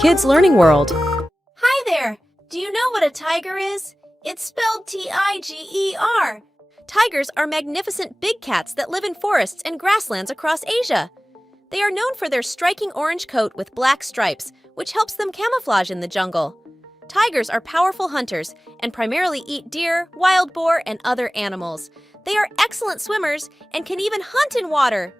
Kids Learning World. Hi there! Do you know what a tiger is? It's spelled Tiger. Tigers are magnificent big cats that live in forests and grasslands across Asia. They are known for their striking orange coat with black stripes, which helps them camouflage in the jungle. Tigers are powerful hunters and primarily eat deer, wild boar, and other animals. They are excellent swimmers and can even hunt in water.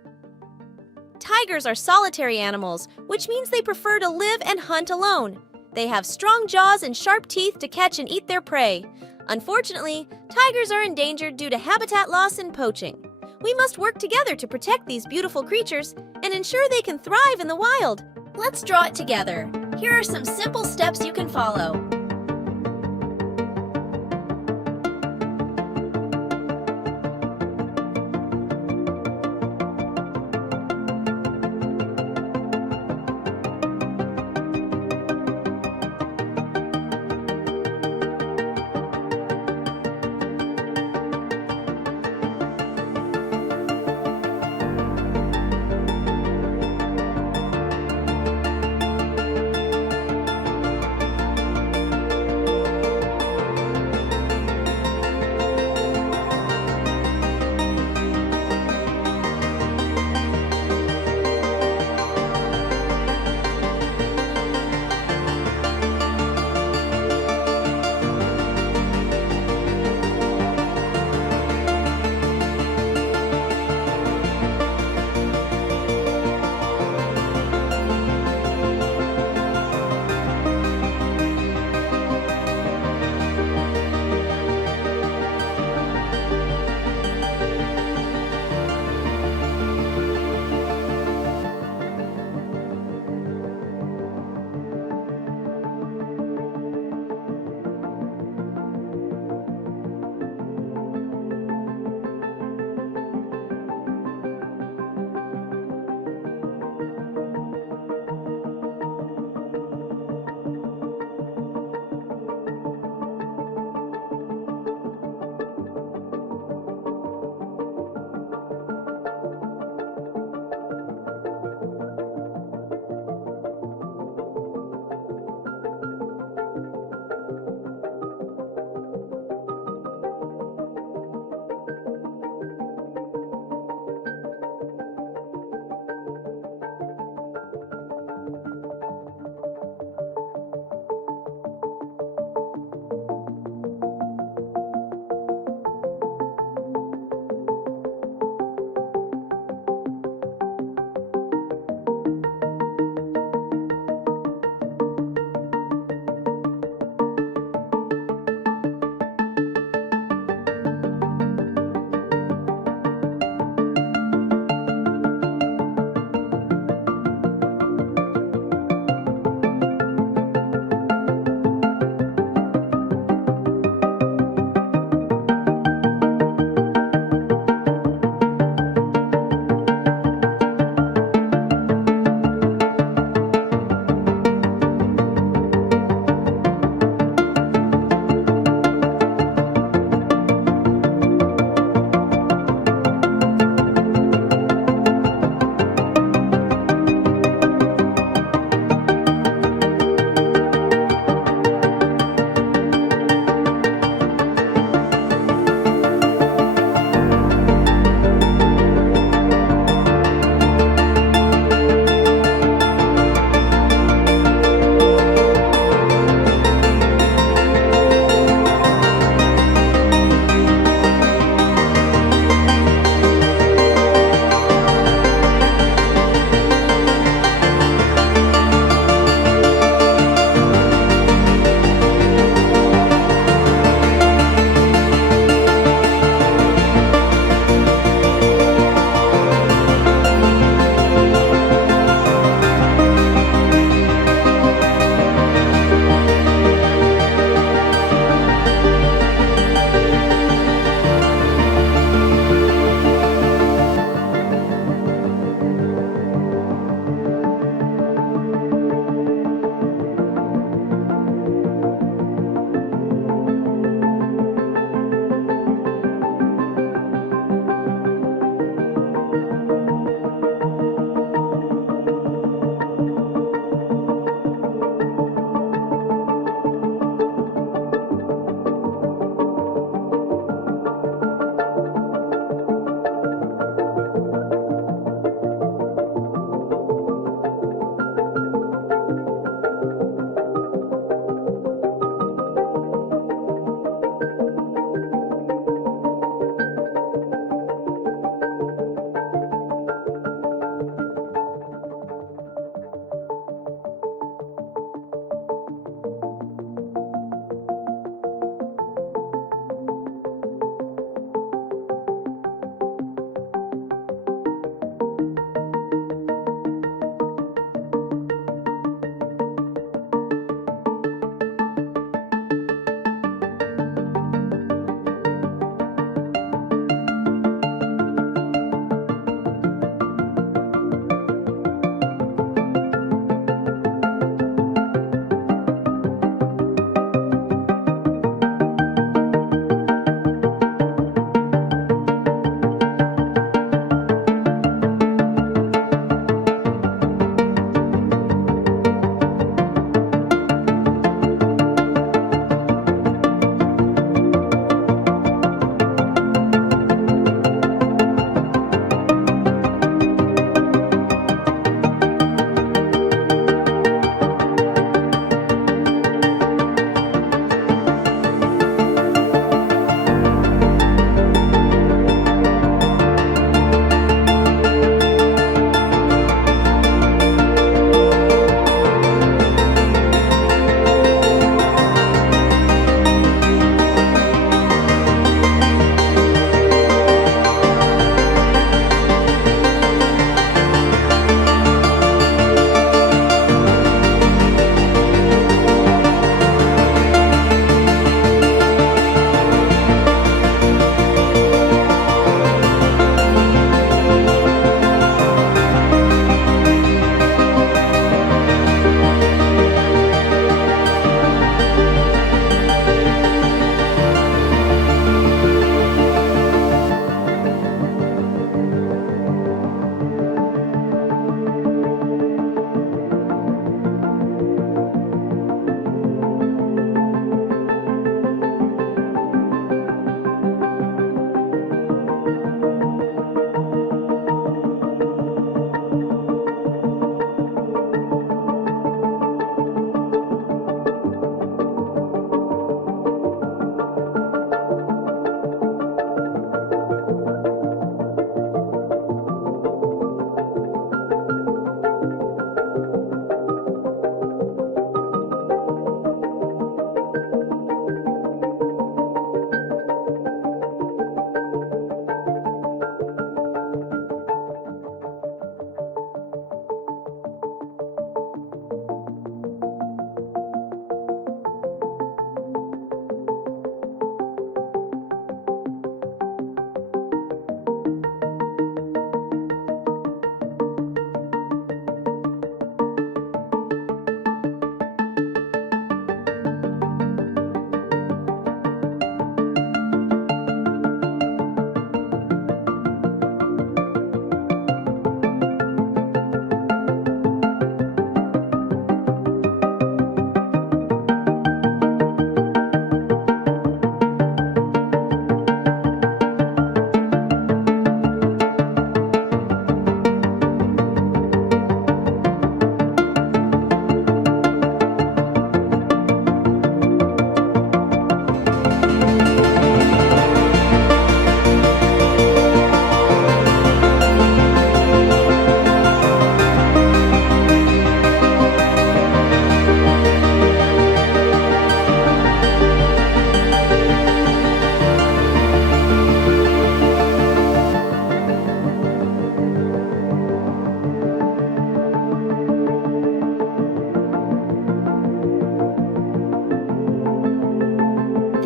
Tigers are solitary animals, which means they prefer to live and hunt alone. They have strong jaws and sharp teeth to catch and eat their prey. Unfortunately, tigers are endangered due to habitat loss and poaching. We must work together to protect these beautiful creatures and ensure they can thrive in the wild. Let's draw it together. Here are some simple steps you can follow.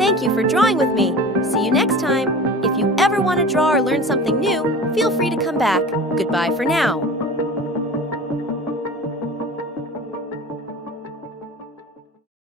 Thank you for drawing with me. See you next time. If you ever want to draw or learn something new, feel free to come back. Goodbye for now.